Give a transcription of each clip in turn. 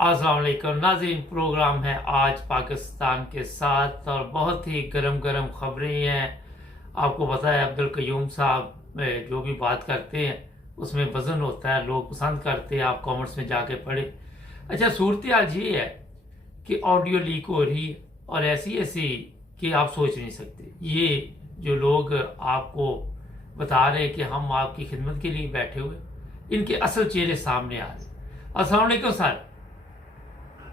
अस्सलाम वालेकुम नाज़रीन, प्रोग्राम है आज पाकिस्तान के साथ और बहुत ही गरम गरम खबरें हैं। आपको पता है अब्दुल कयूम साहब जो भी बात करते हैं उसमें वज़न होता है, लोग पसंद करते हैं। आप कमेंट्स में जाके पढ़े। अच्छा, सूरत हाल ये है कि ऑडियो लीक हो रही है और ऐसी ऐसी कि आप सोच नहीं सकते। ये जो लोग आपको बता रहे हैं कि हम आपकी खिदमत के लिए बैठे हुए, इनके असल चेहरे सामने आ रहे हैं। अस्सलाम वालेकुम सर।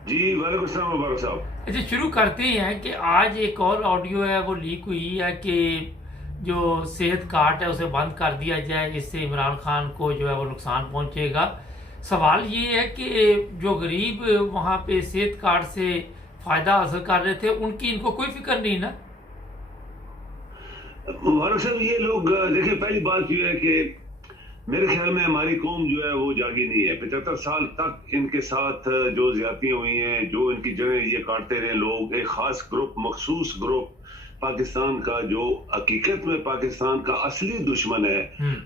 जी वालेकुम सलाम मुबारक साहब। अच्छा, शुरू करते हैं कि आज एक और ऑडियो है वो लीक हुई है कि जो सेहत कार्ड है उसे बंद कर दिया जाए, इससे इमरान खान को जो है वो नुकसान पहुंचेगा। सवाल ये है कि जो गरीब वहां पे सेहत कार्ड से फायदा हासिल कर रहे थे उनकी इनको कोई फिक्र नहीं ना। मुबारक साहब, ये लोग देखिए, पहली बात यह है कि मेरे ख्याल में हमारी कौम जो है वो जागी नहीं है। 75 साल तक इनके साथ जो ज्यादतियां हुई हैं, जो इनकी जगह ये काटते रहे लोग, एक खास ग्रुप, मखसूस ग्रुप पाकिस्तान का, जो हकीकत में पाकिस्तान का असली दुश्मन है,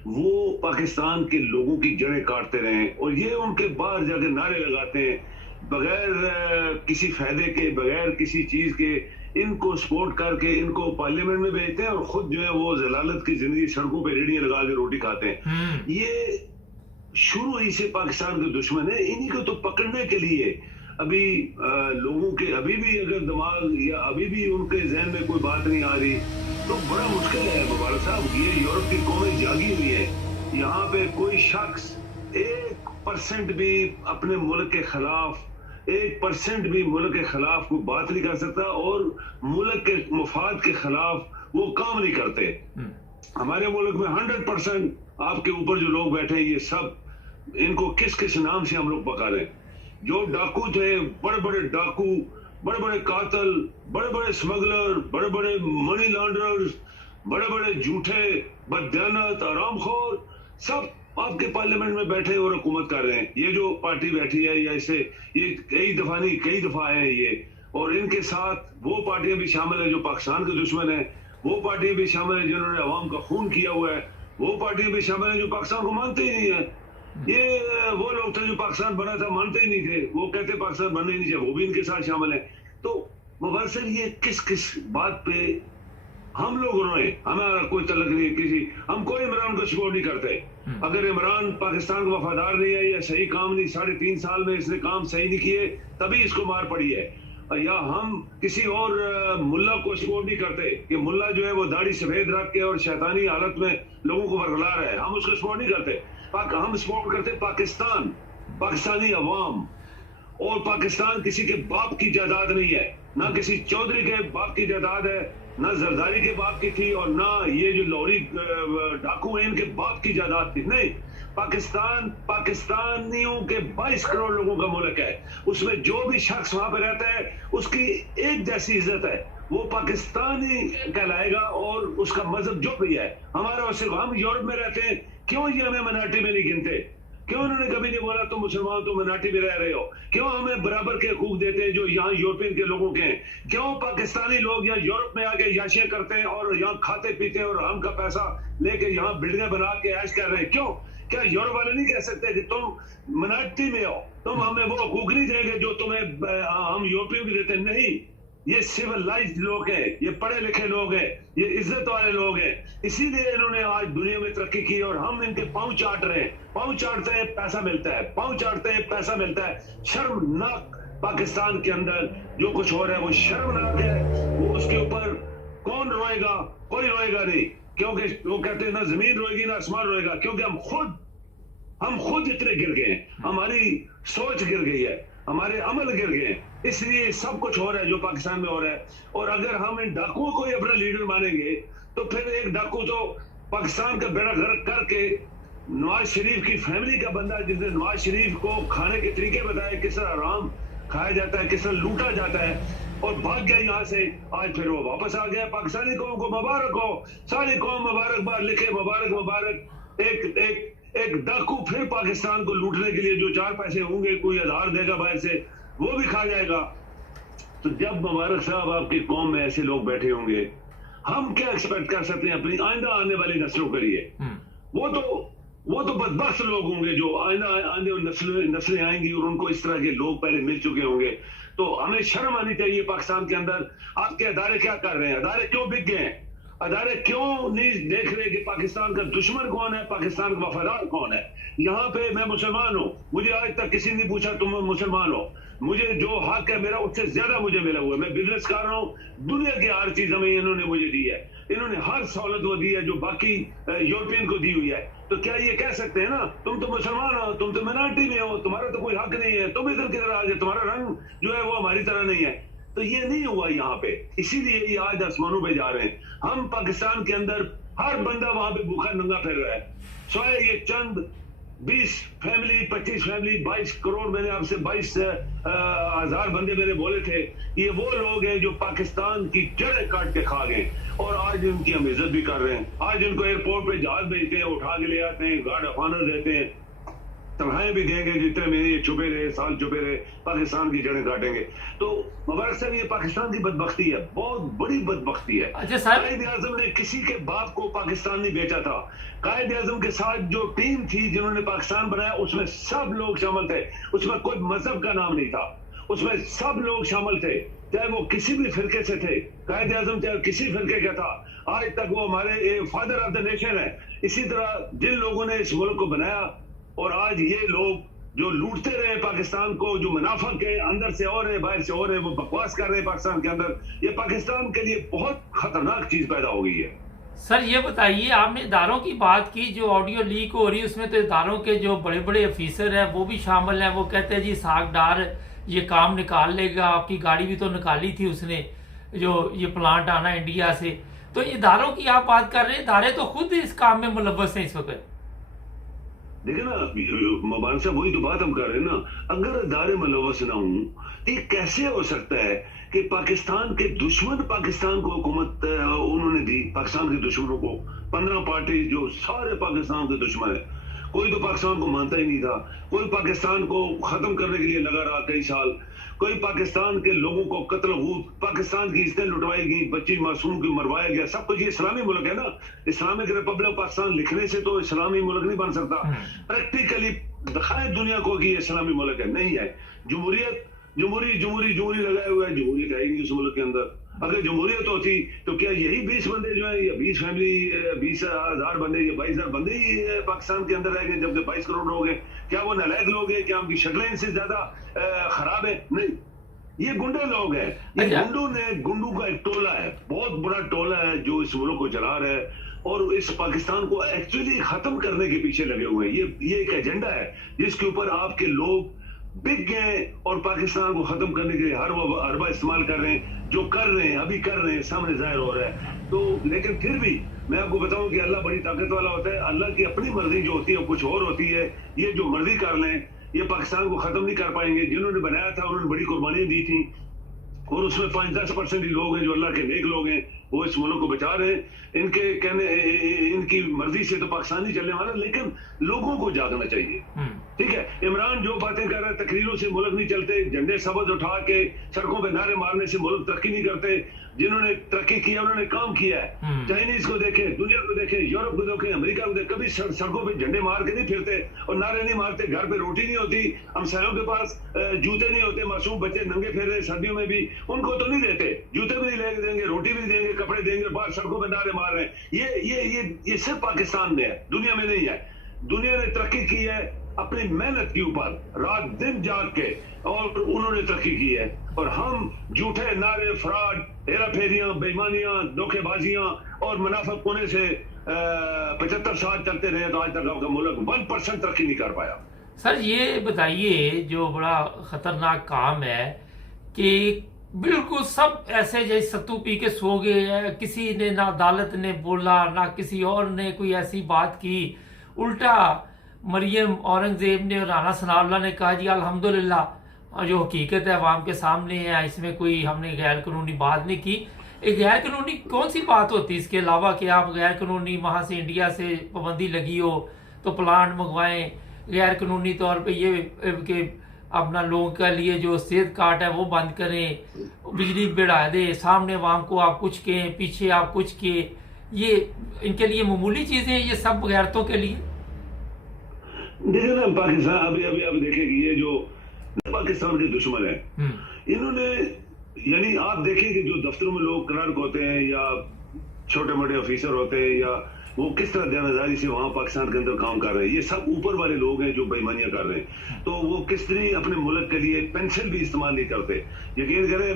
वो पाकिस्तान के लोगों की जड़ें काटते रहे। और ये उनके बाहर जाकर नारे लगाते हैं बगैर किसी फायदे के, बगैर किसी चीज के। इनको सपोर्ट करके इनको पार्लियामेंट में भेजते हैं और खुद जो है वो जलालत की जिंदगी सड़कों पे रेडियां लगा के रोटी खाते हैं। ये शुरू ही से पाकिस्तान के दुश्मन है। इन्हीं को तो पकड़ने के लिए अभी लोगों के अभी भी अगर दिमाग या अभी भी उनके जहन में कोई बात नहीं आ रही तो बड़ा मुश्किल है मुबारक साहब। ये यूरोप की कौमें जागी हुई है। यहाँ पे कोई शख्स 1% भी अपने मुल्क के खिलाफ, 1% भी मुल्क के खिलाफ कोई बात नहीं कर सकता और मुल्क के मुफाद के खिलाफ वो काम नहीं करते। हमारे मुल्क में 100% आपके ऊपर जो लोग बैठे हैं, ये सब इनको किस किस नाम से हम लोग पकारें। जो डाकू थे, बड़े बड़े डाकू, बड़े बड़े कातल, बड़े बड़े स्मगलर, बड़े बड़े मनी लॉन्ड्रर्स, बड़े बड़े झूठे बदयानत आरामखोर, सब आपके पार्लियामेंट में बैठे और हुकूमत कर रहे हैं। ये जो पार्टी बैठी है या इसे ये कई दफा नहीं कई दफा है ये, और इनके साथ वो पार्टियां भी शामिल है जो पाकिस्तान के दुश्मन है, वो पार्टियां भी शामिल है जिन्होंने अवाम का खून किया हुआ है, वो पार्टियां भी शामिल है जो पाकिस्तान को मानते ही नहीं है। ये वो लोग थे जो पाकिस्तान बना था मानते ही नहीं थे, वो कहते पाकिस्तान बनना ही नहीं चाहिए, वो भी इनके साथ शामिल है। तो मुबसर ये किस किस बात पे हम लोग रोए, हमारा कोई तल्लक नहीं किसी, हम कोई इमरान को सपोर्ट नहीं करते। अगर इमरान पाकिस्तान को वफादार नहीं है या सही काम नहीं, 3.5 साल में इसने काम सही नहीं किए तभी इसको मार पड़ी है। या हम किसी और मुल्ला को सपोर्ट नहीं करते कि मुल्ला जो है वो दाढ़ी सफेद रख के और शैतानी हालत में लोगों को बरगला रहा है, हम उसको सपोर्ट नहीं करते। हम सपोर्ट करते पाकिस्तान, पाकिस्तानी अवाम। और पाकिस्तान किसी के बाप की जायदाद नहीं है, ना किसी चौधरी के बाप की जायदाद है, ना जरदारी के बाप की थी, और ना ये जो लौरी डाकू हैं इनके बाप की जायदाद थी। नहीं, पाकिस्तान पाकिस्तानियों के 22 करोड़ लोगों का मुल्क है। उसमें जो भी शख्स वहां पर रहता है उसकी एक जैसी इज्जत है, वो पाकिस्तानी कहलाएगा। और उसका मजहब जो भी है हमारा, सिर्फ हम यूरोप में रहते हैं, क्यों ये हमें मिनार्टी में नहीं गिनते? क्यों उन्होंने कभी नहीं बोला तुम मुसलमान, तुम मिनार्टी में रह रहे हो? क्यों हमें बराबर के हकूक देते हैं जो यहाँ यूरोपियन के लोगों के हैं? क्यों पाकिस्तानी लोग यहाँ यूरोप में आके याशियां करते हैं और यहाँ खाते पीते हैं और हम का पैसा लेके यहाँ बिल्डिंगें बना के ऐश कर रहे हैं? क्यों? क्या यूरोप वाले नहीं कह सकते कि तुम मिनार्टी में हो, तुम हमें वो हकूक नहीं देंगे जो तुम्हें हम यूरोपियों को देते? नहीं, ये सिविलाइज्ड लोग हैं, ये पढ़े लिखे लोग हैं, ये इज्जत वाले लोग हैं, इसीलिए इन्होंने आज दुनिया में तरक्की की और हम इनके पांव चाट रहे हैं। पांव चाटते हैं पैसा मिलता है, पांव चाटते हैं पैसा मिलता है। शर्मनाक पाकिस्तान के अंदर जो कुछ हो रहा है वो शर्मनाक है। वो उसके ऊपर कौन रोएगा? कोई रोएगा नहीं, क्योंकि वो कहते हैं ना जमीन रोएगी ना आसमान रोएगा, क्योंकि हम खुद इतने गिर गए हैं, हमारी सोच गिर गई है, हमारे अमल गिर गए हैं, इसलिए सब कुछ हो रहा है जो पाकिस्तान में हो रहा है। और अगर हम इन डाकुओं को ही अपना लीडर मानेंगे तो फिर एक डाकू तो पाकिस्तान का बेड़ा गर्क करके नवाज शरीफ की फैमिली का बंदा, जिसने नवाज शरीफ को खाने के तरीके बताए, किस तरह आराम खाया जाता है, किस तरह लूटा जाता है, और भाग गया यहाँ से। आज फिर वो वापस आ गया। पाकिस्तानी कौम को मुबारक हो, सारी कौम मुबारकबाद लिखे, मुबारक मुबारक। एक डाकू फिर पाकिस्तान को लूटने के लिए जो 4 पैसे होंगे, कोई आधार देगा बाहर से, वो भी खा जाएगा। तो जब मुबारक साहब आपकी कौम में ऐसे लोग बैठे होंगे, हम क्या एक्सपेक्ट कर सकते हैं अपनी आइंदा आने वाली नस्लों के लिए? वो तो वो तो बदबख्त लोग होंगे जो आने नस्लें आएंगी और उनको इस तरह के लोग पहले मिल चुके होंगे। तो हमें शर्म आनी चाहिए पाकिस्तान के अंदर। आपके अदारे क्या कर रहे हैं? अदारे क्यों बिक गए हैं? अदारे क्यों नहीं देख रहे कि पाकिस्तान का दुश्मन कौन है, पाकिस्तान का वफादार कौन है? यहाँ पे मैं मुसलमान हूँ, मुझे आज तक किसी ने पूछा तुम मुसलमान हो। मुझे जो हक है मेरा उससे ज्यादा मुझे मिला हुआ है। मैं बिजनेस कर रहा हूँ, दुनिया की हर चीज हमें इन्होंने मुझे दी है। इन्होंने हर सहूलत वो दी है जो बाकी यूरोपियन को दी हुई है। तो क्या ये कह सकते हैं ना तुम तो मुसलमान हो, तुम तो मिनॉरिटी में हो, तुम्हारा तो कोई हक नहीं है, तुम इधर किधर आ गए, तुम्हारा रंग जो है वो हमारी तरह नहीं है? तो ये नहीं हुआ यहाँ पे, इसीलिए ये आज आसमानों पे जा रहे हैं। हम पाकिस्तान के अंदर हर बंदा वहां पे भूखा नंगा फिर रहा है, सोए ये चंद 20 फैमिली 25 फैमिली 22 करोड़, मैंने आपसे 22,000 बंदे मैंने बोले थे। ये वो लोग हैं जो पाकिस्तान की जड़ें काट के खा गए और आज उनकी हम इज्जत भी कर रहे हैं। आज उनको एयरपोर्ट पे जहाज भेजते हैं, उठा के ले आते हैं, गार्ड ऑफ ऑनर देते हैं, तनख्वाहें भी देंगे, जितने में ये छुपे रहे साल छुपे रहे पाकिस्तान की जड़ें काटेंगे। तो मुबारक साहब ये पाकिस्तान की बदबख्ती है, बहुत बड़ी बदबख्ती है। अच्छा साहब, कायद आजम ने किसी के बाप को पाकिस्तान नहीं बेचा था। कायद आजम के साथ जो टीम थी जिन्होंने पाकिस्तान बनाया उसमें सब लोग शामिल थे, उसमें कोई मजहब का नाम नहीं था, उसमें सब लोग शामिल थे, चाहे वो किसी भी फिरके से थे। कायद आजम चाहे किसी फिरके का था, आज तक वो हमारे फादर ऑफ द नेशन है। इसी तरह जिन लोगों ने इस मुल्क को बनाया और आज ये लोग जो लूटते रहे पाकिस्तान को, जो मुनाफिक है, अंदर से और है बाहर से और है, वो बकवास कर रहे हैं पाकिस्तान के अंदर, ये पाकिस्तान के लिए बहुत खतरनाक चीज पैदा हो गई है। सर ये बताइए, आपने इदारों की बात की, जो ऑडियो लीक हो रही है उसमें तो इदारों के जो बड़े बड़े ऑफिसर हैं वो भी शामिल हैं। वो कहते हैं जी सागडार ये काम निकाल लेगा, आपकी गाड़ी भी तो निकाली थी उसने, जो ये प्लांट आना इंडिया से। तो इदारों की आप बात कर रहे हैं, इदारे तो खुद इस काम में मुलव्वस हैं इस वक्त। देखिए ना मबान साहब, वही तो बात हम कर रहे हैं ना। अगर अदारे मुलव्वस ना हों, ये कैसे हो सकता है कि पाकिस्तान के दुश्मन पाकिस्तान को हुकूमत उन्होंने दी, पाकिस्तान के दुश्मनों को 15 पार्टी जो सारे पाकिस्तान के दुश्मन है। कोई तो पाकिस्तान को मानता ही नहीं था, कोई पाकिस्तान को खत्म करने के लिए लगा रहा कई साल, कोई पाकिस्तान के लोगों को कत्ल हूत, पाकिस्तान की इज्जतें लुटवाई गई, बच्ची मासूम की मरवाया गया, सब कुछ। ये इस्लामी मुल्क है ना, इस्लामिक रिपब्लिक पाकिस्तान लिखने से तो इस्लामी मुल्क नहीं बन सकता। प्रैक्टिकली दिखाए दुनिया को कि ये इस्लामी मुल्क है, नहीं है। जमहूरियत जमहूरी लगाए हुए है, जमहूरियत है ही नहीं उस मुल्क के अंदर। अगर जमहूरियत होती तो क्या यही 20 बंदे जो है, या 20 फैमिली 20,000 बंदे या 22,000 बंदे ही पाकिस्तान के अंदर रह गए जबकि 22 करोड़ लोग हैं? क्या वो नालायक लोग हैं? क्या उनकी शक्लें इनसे ज्यादा खराब है? नहीं, ये गुंडे लोग हैं। ये गुंडू का एक टोला है, बहुत बड़ा टोला है जो इस मुल्क को चला रहा है और इस पाकिस्तान को एक्चुअली खत्म करने के पीछे लगे हुए हैं। ये एक एजेंडा है जिसके ऊपर आपके लोग बिक गए और पाकिस्तान को खत्म करने के लिए हर वो अरबा इस्तेमाल कर रहे हैं, जो कर रहे हैं, अभी कर रहे हैं, सामने जाहिर हो रहा है। तो लेकिन फिर भी मैं आपको बताऊं कि अल्लाह बड़ी ताकत वाला होता है। अल्लाह की अपनी मर्जी जो होती है वो कुछ और होती है। ये जो मर्जी कर लें, ये पाकिस्तान को खत्म नहीं कर पाएंगे। जिन्होंने बनाया था उन्होंने बड़ी कुर्बानियां दी थी और उसमें 5-10% ही लोग हैं जो अल्लाह के नेक लोग हैं, वो इस मुल्क को बचा रहे हैं। इनके कहने इनकी मर्जी से तो पाकिस्तान नहीं चलने वाला, लेकिन लोगों को जागना चाहिए। ठीक है, इमरान जो बातें कर रहा है, तकरीरों से मुल्क नहीं चलते, झंडे सबज उठा के सड़कों पे नारे मारने से मुल्क तरक्की नहीं करते। जिन्होंने तरक्की किया उन्होंने काम किया है। चाइनीज को देखें, दुनिया को देखें, यूरोप को देखें, अमेरिका को देखें, कभी सड़कों पे झंडे मार के नहीं फिरते और नारे नहीं मारते। घर पे रोटी नहीं होती, हमसायों के पास जूते नहीं होते, मासूम बच्चे नंगे फिर रहे सर्दियों में भी, उनको तो नहीं देते, जूते भी नहीं लेके देंगे, रोटी भी नहीं देंगे, कपड़े देंगे, बाहर सड़कों पे नारे मार रहे हैं। ये सिर्फ पाकिस्तान में है, दुनिया में नहीं है। दुनिया ने तरक्की की है अपनी मेहनत के ऊपर, रात दिन जाग के, और उन्होंने तरक्की की है। और हम झूठे नारे, फ्रॉड, हेरा फेरियां, बेईमानियां, धोखेबाजियां और मुनाफिक होने से 75 साल चलते रहे तो आज तक आपका मुल्क 1% तरक्की नहीं कर पाया। सर ये बताइए, जो बड़ा खतरनाक काम है कि बिल्कुल सब ऐसे जैसे सत्तू पी के सो गए हैं, किसी ने ना अदालत ने बोला ना किसी और ने कोई ऐसी बात की। उल्टा मरियम औरंगजेब ने और राना सनाउल्लाह ने कहा जी अल्हम्दुलिल्लाह जो हकीकत है अवाम के सामने है, इसमें कोई हमने गैर कानूनी बात नहीं की। एक गैर कानूनी कौन सी बात होती है इसके अलावा कि आप गैर कानूनी वहां से इंडिया से पाबंदी लगी हो तो प्लांट मंगवाएं, गैर कानूनी तौर पे ये कि अपना लोगों के लिए जो सेहत कार्ड है वो बंद करें, बिजली बढ़ा दे, सामने अवाम को आप कुछ कहें, पीछे आप कुछ कहें। ये इनके लिए मामूली चीजें, ये सब गैरतों के लिए। देखिए ना, पाकिस्तान अभी अभी अभी देखें कि ये जो पाकिस्तान के दुश्मन है, इन्होंने, यानी आप देखें कि जो दफ्तरों में लोग क्लर्क होते हैं या छोटे मोटे ऑफिसर होते हैं, या वो किस तरह दयानतदारी से वहां पाकिस्तान के अंदर काम कर रहे हैं। ये सब ऊपर वाले लोग हैं जो बेईमानियां कर रहे हैं। तो वो किस तरह अपने मुल्क के लिए पेंसिल भी इस्तेमाल नहीं करते। यकीन करें,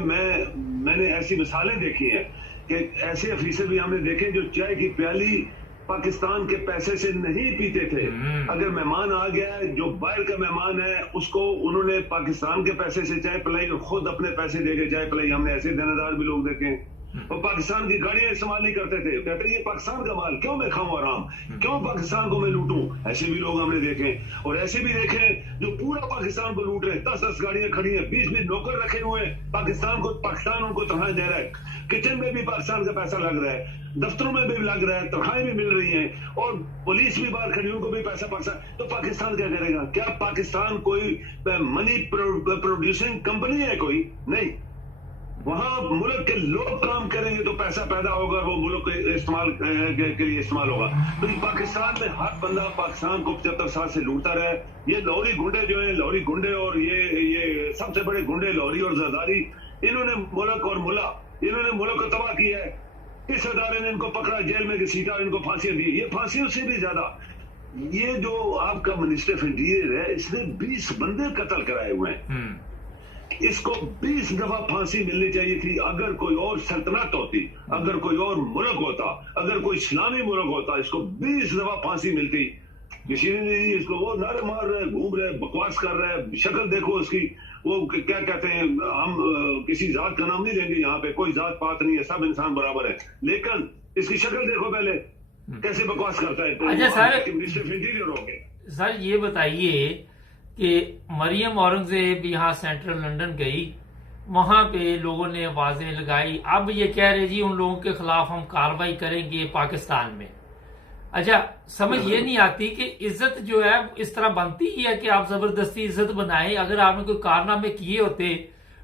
मैंने ऐसी मिसालें देखी हैं कि ऐसे ऑफिसर भी हमने देखे जो चाय की प्याली पाकिस्तान के पैसे से नहीं पीते थे। अगर मेहमान आ गया, जो बाहर का मेहमान है, उसको उन्होंने पाकिस्तान के पैसे से चाय पिलाई और खुद अपने पैसे देके चाय पिलाई। हमने ऐसे देनेदार भी लोग देखे। और पाकिस्तान की गाड़ियां इस्तेमाल नहीं करते थे, कहते ये पाकिस्तान का माल, क्यों मैं खाऊं आराम, क्यों पाकिस्तान को मैं लूटूं। ऐसे भी लोग हमने देखे। और ऐसे भी देखे जो पूरा पाकिस्तान को लूट रहे हैं। 10-10 गाड़ियां खड़ी हैं, 20-20 नौकर रखे हुए हैं। पाकिस्तान उनको तनख्वाह दे रहा है। किचन में भी पाकिस्तान का पैसा लग रहा है, दफ्तरों में भी लग रहा है, तनख्वाहें भी मिल रही हैं, और पुलिस भी बाहर खड़ी, उनको भी पैसा पाकिस्तान। तो पाकिस्तान क्या करेगा? क्या पाकिस्तान कोई मनी प्रोड्यूसिंग कंपनी है? कोई नहीं। वहां मुल्क के लोग काम करेंगे तो पैसा पैदा होगा, वो मुल्क के इस्तेमाल के लिए इस्तेमाल होगा। तो पाकिस्तान में हर बंदा पाकिस्तान को 75 साल से लूटता रहा है। ये लाहौरी गुंडे जो है, लाहौरी गुंडे, और ये सबसे बड़े गुंडे लाहौरी और जरदारी, इन्होंने मुल्क और मुल्ला, इन्होंने मुल्क को तबाह किया है। इस अदारे ने इनको पकड़ा, जेल में घसीटा, इनको फांसियां दी। ये फांसियों से भी ज्यादा, ये जो आपका मिनिस्टर ऑफ इंटीरियर है, इसने 20 बंदे कत्ल कराए हुए हैं। इसको 20 दफा फांसी मिलनी चाहिए थी। अगर कोई और सल्तनत होती, अगर कोई और मुल्क होता, अगर कोई इस्लामी मुल्क होता, इसको 20 दफा फांसी मिलती। किसी ने नहीं, इसको वो नारे मार रहे, घूम रहे, बकवास कर रहे हैं। शक्ल देखो उसकी, वो क्या कहते हैं, हम किसी जात का नाम नहीं लेंगे यहाँ पे, कोई जात पात नहीं है, सब इंसान बराबर है। लेकिन इसकी शक्ल देखो पहले, कैसे बकवास करता है। तो अच्छा सर, मिनिस्टर ऑफ इंटीरियर हो गए। सर ये बताइए कि मरियम औरंगजेब यहाँ सेंट्रल लंदन गई, वहां पे लोगों ने आवाजें लगाई, अब ये कह रहे जी उन लोगों के खिलाफ हम कार्रवाई करेंगे पाकिस्तान में। अच्छा, समझ ये नहीं आती कि इज्जत जो है इस तरह बनती ही है कि आप जबरदस्ती इज्जत बनाए। अगर आपने कोई कारनामे किए होते,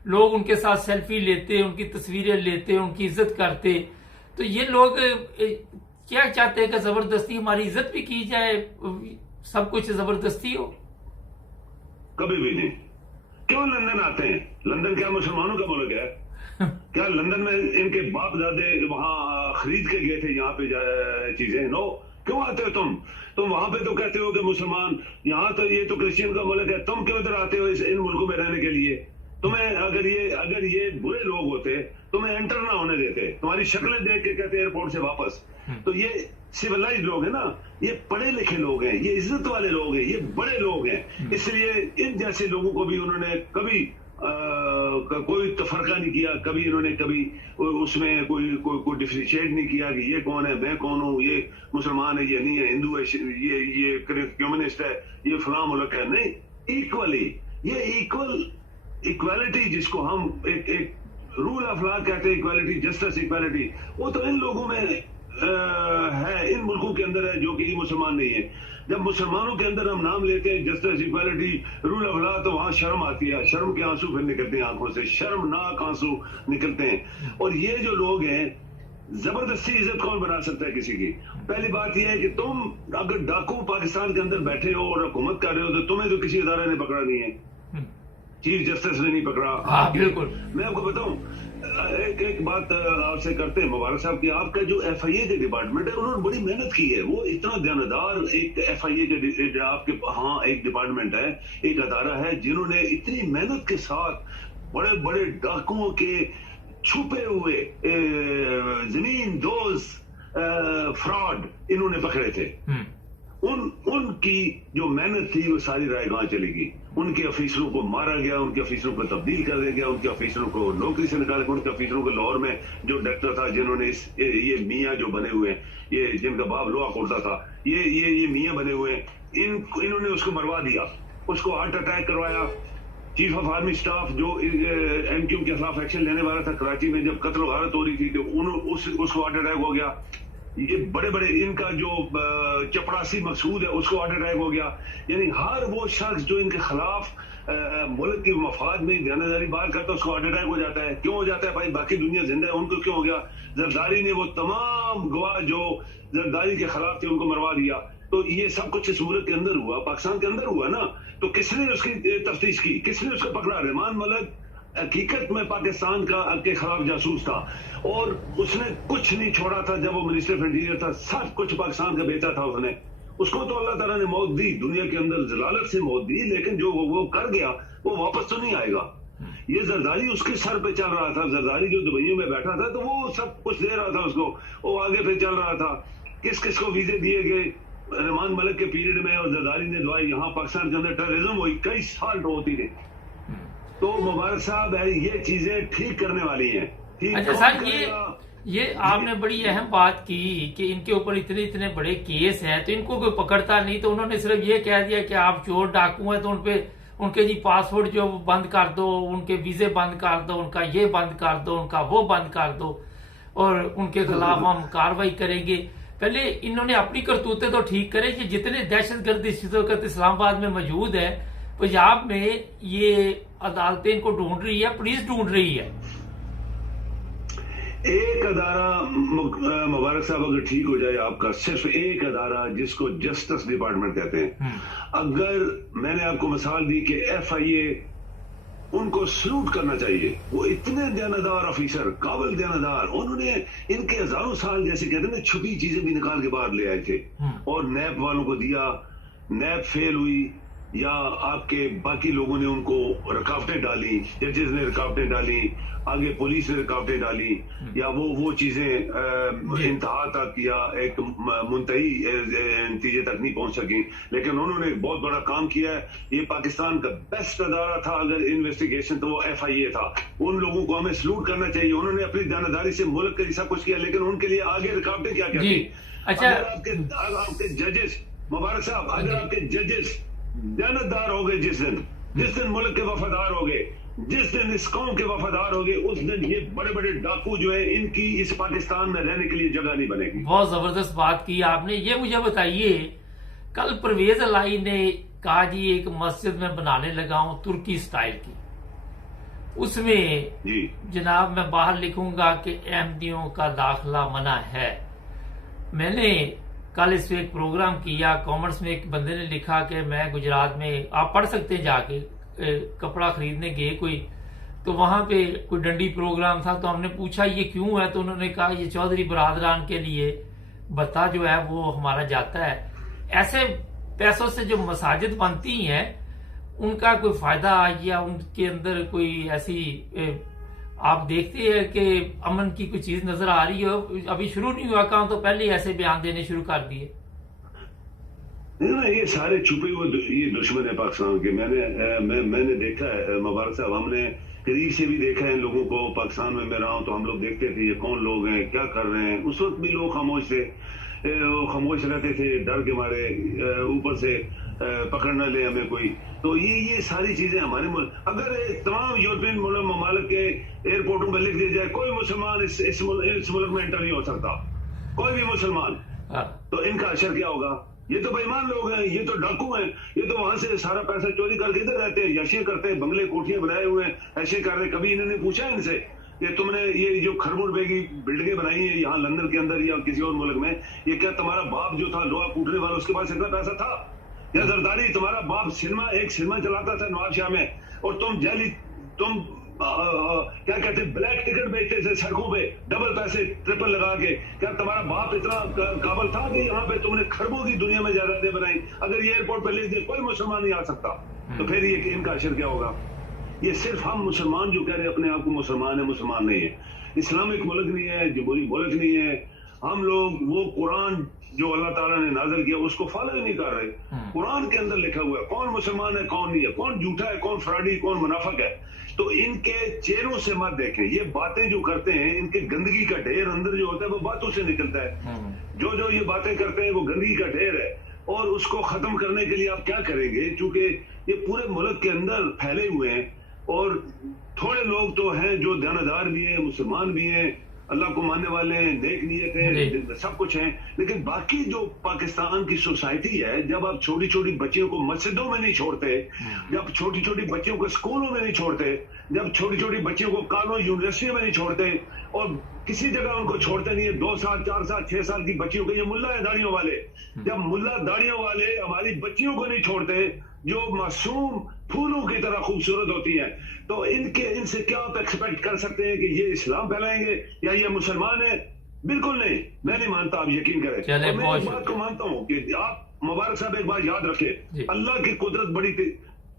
लोग उनके साथ सेल्फी लेते, उनकी तस्वीरें लेते, उनकी इज्जत करते, तो ये लोग क्या चाहते हैं कि जबरदस्ती हमारी इज्जत भी की जाए, सब कुछ जबरदस्ती हो? कभी भी नहीं। क्यों लंदन आते हैं? लंदन क्या मुसलमानों का मुल्क है? क्या लंदन में इनके बाप दादे वहां खरीद के गए थे यहाँ पे चीजें? नो। क्यों आते हो तुम वहां पे तो कहते हो कि मुसलमान, यहाँ तो ये तो क्रिश्चियन का मुल्क है, तुम क्यों इधर आते हो इन मुल्कों में रहने के लिए? तुम्हें अगर ये बुरे लोग होते, तुम्हें एंटर ना होने देते, तुम्हारी शक्लें देख के कहते एयरपोर्ट से वापस। तो ये सिविलाइज्ड लोग हैं ना, ये पढ़े लिखे लोग हैं, ये इज्जत वाले लोग हैं, ये बड़े लोग हैं। इसलिए इन जैसे लोगों को भी उन्होंने कभी कोई तफरका नहीं किया, कभी इन्होंने कभी उसमें कोई डिफरेंशिएट नहीं किया कि ये कौन है, मैं कौन हूँ, ये मुसलमान है, ये नहीं है, हिंदू है, ये कम्युनिस्ट है, ये फलां मुल्क है। नहीं, इक्वली, ये इक्वालिटी जिसको हम एक रूल ऑफ लॉ कहते हैं, इक्वालिटी, जस्टिस, इक्वालिटी, वो तो इन लोगों में है, इन मुल्कों के अंदर है, जो कि मुसलमान नहीं है। जब मुसलमानों के अंदर हम नाम लेते हैं justice, equality, rule of law, तो वहां शर्म आती है, शर्म के आंसू फिर निकलते हैं आंखों से, शर्मनाक आंसू निकलते हैं। और ये जो लोग हैं, जबरदस्ती इज्जत कौन बना सकता है किसी की? पहली बात यह है कि तुम अगर डाकू पाकिस्तान के अंदर बैठे हो और हुकूमत कर रहे हो, तो तुम्हें तो किसी अदारे ने पकड़ा नहीं है, चीफ जस्टिस ने नहीं पकड़ा। बिल्कुल। मैं आपको बताऊं, एक बात आपसे करते हैं मुबारक साहब की, आपका जो FIA के डिपार्टमेंट है, उन्होंने बड़ी मेहनत की है। वो इतना जानदार एक FIA के आपके एक डिपार्टमेंट है, एक अदारा है, जिन्होंने इतनी मेहनत के साथ बड़े बड़े डाकुओं के छुपे हुए जमीन दोज फ्रॉड इन्होंने पकड़े थे। उनकी जो मेहनत थी वो सारी रायगां चलेगी। उनके अफीसरों को मारा गया, उनके अफीसरों को तब्दील कर दिया गया, उनके अफीसरों को नौकरी से निकाला गया। उनके अफीसरों को लाहौर में जो डायरेक्टर था, जिन्होंने ये मियाँ जो बने हुए हैं, ये जिनका बाप लोहा खोलता था, ये मियाँ बने हुए हैं, इन्होंने उसको मरवा दिया, उसको हार्ट अटैक करवाया। चीफ ऑफ आर्मी स्टाफ जो MQ के खिलाफ एक्शन लेने वाला था कराची में, जब कत्ल गारत हो रही थी, तो उसको हार्ट अटैक हो गया। ये बड़े बड़े इनका जो चपरासी मकसूद है, उसको हार्ट अटैक हो गया। यानी हर वो शख्स जो इनके खिलाफ मुल्क की मफाद में जानदारी बात करता है, उसको हार्ट अटैक हो जाता है। क्यों हो जाता है भाई? बाकी दुनिया जिंदा है, उनको क्यों हो गया? जरदारी ने वो तमाम गवाह जो जरदारी के खिलाफ थे, उनको मरवा दिया। तो ये सब कुछ इस मुल्क के अंदर हुआ, पाकिस्तान के अंदर हुआ ना। तो किसने उसकी तफ्तीश की, किसने उसको पकड़ा? रहमान मलिक हकीकत में पाकिस्तान का के खिलाफ जासूस था और उसने कुछ नहीं छोड़ा था। जब वो मिनिस्टर ऑफ इंटीरियर था, सब कुछ पाकिस्तान का बेचा था उसने। उसको तो अल्लाह ताला ने मौत दी, दुनिया के अंदर जलालत से मौत दी, लेकिन जो वो कर गया वो वापस तो नहीं आएगा। ये जरदारी उसके सर पे चल रहा था, जरदारी जो दुबई में बैठा था, तो वो सब कुछ दे रहा था उसको, वो आगे पे चल रहा था। किस किस को वीजे दिए गए रहमान मलिक के पीरियड में, और जरदारी ने दुआई। यहाँ पाकिस्तान के अंदर टेररिज्म हुई, कई साल होती रही। तो मुबारक साहब है, ये चीजें ठीक करने वाली हैं। अच्छा सर, ये आपने बड़ी अहम बात की कि इनके ऊपर इतने इतने बड़े केस हैं, तो इनको कोई पकड़ता नहीं। तो उन्होंने सिर्फ ये कह दिया कि आप चोर डाकू हैं, तो उनपे उनके जी पासपोर्ट जो बंद कर दो, उनके वीजे बंद कर दो, उनका ये बंद कर दो, उनका वो बंद कर दो, और उनके खिलाफ हम कार्रवाई करेंगे। पहले इन्होंने अपनी करतूतें तो ठीक करें कि जितने दहशतगर्द इस इस्लामाबाद में मौजूद है, पंजाब में ये अदालतें इनको ढूंढ रही है, पुलिस ढूंढ रही है। एक अदारा मुबारक साहब अगर ठीक हो जाए आपका, सिर्फ एक अदारा जिसको जस्टिस डिपार्टमेंट कहते हैं, अगर मैंने आपको मिसाल दी कि FIA, उनको सल्यूट करना चाहिए। वो इतने दयानदार ऑफिसर, काबिल दयानदार, उन्होंने इनके हजारों साल जैसे कहते हैं ना छुपी चीजें भी निकाल के बाहर ले आए थे और नैब वालों को दिया। नैब फेल हुई या आपके बाकी लोगों ने उनको रुकावटें डाली, जजेस ने रुकावटें डाली, आगे पुलिस ने रुकावटें डाली, या वो चीजें इंतहा तक या एक मुंतही नतीजे तक नहीं पहुंच सकी। लेकिन उन्होंने एक बहुत बड़ा काम किया है। ये पाकिस्तान का बेस्ट अदारा था अगर इन्वेस्टिगेशन, तो वो FIA था। उन लोगों को हमें सल्यूट करना चाहिए। उन्होंने अपनी दानादारी से मुल्क के लिए सब कुछ किया, लेकिन उनके लिए आगे रुकावटें क्या क्या थी। अच्छा, अगर आपके जजेस, मुबारक साहब, अगर आपके जजेस दयानतदार हो गए, जिस दिन मुल्क के वफादार हो गए, जिस दिन इस कौम के वफादार हो गए, उस दिन ये बड़े बड़े डाकू जो है, इनकी इस पाकिस्तान में रहने के लिए जगह नहीं बनेगी। बहुत जबरदस्त बात की आपने। ये मुझे बताइए, कल परवेज अलाई ने कहा जी एक मस्जिद में बनाने लगा हूं तुर्की स्टाइल की, उसमें जी जनाब मैं बाहर लिखूंगा कि अहमदियों का दाखिला मना है। मैंने कल इस पे एक प्रोग्राम किया, कॉमर्स में एक बंदे ने लिखा कि मैं गुजरात में, आप पढ़ सकते हैं जाके, कपड़ा खरीदने गए कोई, तो वहां पे कोई डंडी प्रोग्राम था, तो हमने पूछा ये क्यों है, तो उन्होंने कहा ये चौधरी बरादरान के लिए भत्ता जो है वो हमारा जाता है। ऐसे पैसों से जो मसाजिद बनती हैं उनका कोई फायदा या उनके अंदर कोई ऐसी आप देखते हैं कि अमन की कोई चीज नजर आ रही हो? अभी शुरू नहीं हुआ काम, तो पहले ऐसे बयान देने शुरू कर दिए। नहीं, ये सारे छुपे हुए ये दुश्मन है पाकिस्तान के। मैंने देखा है मुबारक साहब, हमने करीब से भी देखा है इन लोगों को। पाकिस्तान में मैं रहा हूं तो हम लोग देखते थे ये कौन लोग हैं, क्या कर रहे हैं। उस वक्त भी लोग खामोश रहते थे, डर के मारे, ऊपर से पकड़ न ले हमें कोई। तो ये सारी चीजें हमारे मुल्क, अगर तमाम यूरोपियन ममालिक के एयरपोर्टों पर लिख दिया जाए कोई मुसलमान इस मुल्क में एंटर नहीं हो सकता, कोई भी मुसलमान, तो इनका असर क्या होगा? ये तो बेईमान लोग हैं, ये तो डाकू हैं, ये तो वहां से सारा पैसा चोरी करके इधर रहते हैं, यशी करते हैं, बंगले कोठियां बनाए हुए हैं, ऐसे कर रहे। कभी इन्होंने पूछा इनसे कि तुमने ये जो खरबूर बेगी बिल्डिंगें बनाई है यहाँ लंदन के अंदर या किसी और मुल्क में, ये क्या तुम्हारा बाप जो था लोहा कूटने वाला, उसके पास इतना पैसा था? या जरदारी तुम्हारा बाप एक सिनेमा चलाता था नवाबशाह में, और तुम क्या कहते हैं, ब्लैक टिकट बेचते थे सड़कों पे, डबल पैसे ट्रिपल लगा के। क्या तुम्हारा बाप इतना काबल था कि यहाँ पे तुमने खरबों की दुनिया में जायदादें बनाई? अगर ये एयरपोर्ट पे लिख दे कोई मुसलमान नहीं आ सकता, तो फिर ये इनका असर क्या होगा? ये सिर्फ हम मुसलमान जो कह रहे हैं अपने आप को मुसलमान है, मुसलमान नहीं है। इस्लामिक मुल्क नहीं है, जमहूरी मुल्क नहीं है। हम लोग वो कुरान जो अल्लाह ताला ने नाज़िल किया उसको फॉलो ही नहीं कर रहे। कुरान के अंदर लिखा हुआ है कौन मुसलमान है कौन नहीं है, कौन झूठा है कौन फ्रॉडी कौन मुनाफिक है। तो इनके चेहरों से मत देखें, ये बातें जो करते हैं इनके गंदगी का ढेर अंदर जो होता है वो बातों से निकलता है। जो ये बातें करते हैं वो गंदगी का ढेर है, और उसको खत्म करने के लिए आप क्या करेंगे? क्योंकि ये पूरे मुल्क के अंदर फैले हुए हैं, और थोड़े लोग तो हैं जो दानादार भी हैं, मुसलमान भी हैं, अल्लाह को मानने वाले हैं, नेक नीयत है, सब कुछ है। लेकिन बाकी जो पाकिस्तान की सोसाइटी है, जब आप छोटी छोटी बच्चियों को मस्जिदों में नहीं छोड़ते, जब छोटी छोटी बच्चियों को स्कूलों में नहीं छोड़ते, जब छोटी छोटी बच्चियों को कॉलेज यूनिवर्सिटी में नहीं छोड़ते, और किसी जगह उनको छोड़ते नहीं है, 2 साल 4 साल 6 साल की बच्चियों को, ये मुल्ला है दाढ़ियों वाले, जब मुल्ला दाढ़ियों वाले हमारी बच्चियों को नहीं छोड़ते जो मासूम फूलों की तरह खूबसूरत होती हैं, तो इनसे क्या आप एक्सपेक्ट कर सकते हैं कि ये इस्लाम फैलाएंगे या ये मुसलमान है? बिल्कुल नहीं, मैं नहीं मानता, आप यकीन करें। और मैं इस बात को मानता हूँ कि आप मुबारक साहब एक बात याद रखें, अल्लाह की कुदरत बड़ी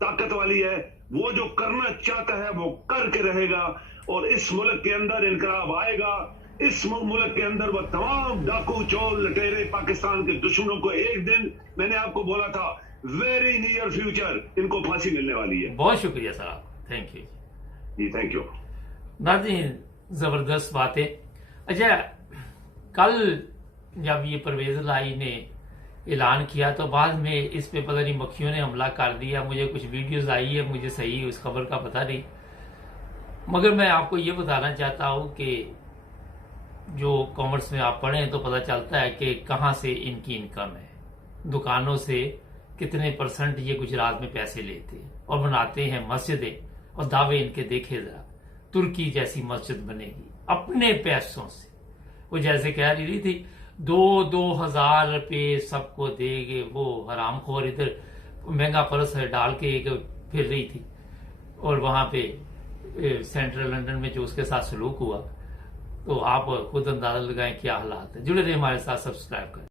ताकत वाली है, वो जो करना चाहता है वो करके रहेगा, और इस मुल्क के अंदर इनकलाब आएगा। इस मुल्क के अंदर वो तमाम डाकू चोर लटेरे पाकिस्तान के दुश्मनों को एक दिन, मैंने आपको बोला था, वेरी नियर फ्यूचर इनको फांसी मिलने वाली है। बहुत शुक्रिया सर आपका, thank you ji, thank you नाज़रीन, जबरदस्त बातें। अच्छा, कल जब ये परवेज लाई ने ऐलान किया तो बाद में इस पे पता नहीं मक्खियों ने हमला कर दिया, मुझे कुछ वीडियोस आई है, मुझे सही उस खबर का पता नहीं, मगर मैं आपको ये बताना चाहता हूँ कि जो कॉमर्स में आप पढ़ें तो पता चलता है कि कहाँ से इनकी इनकम है, दुकानों से कितने % ये गुजरात में पैसे लेते हैं और बनाते हैं मस्जिदें, और दावे इनके देखे जरा, तुर्की जैसी मस्जिद बनेगी अपने पैसों से। वो जैसे कह रही थी 2,000 रुपये सबको देंगे, वो हरामखोर इधर महंगा पर्स डाल के फिर रही थी, और वहां पे सेंट्रल लंदन में जो उसके साथ सलूक हुआ, तो आप खुद अंदाजा लगाएं क्या हालात है। जुड़े रहे हमारे साथ, सब्सक्राइब करें।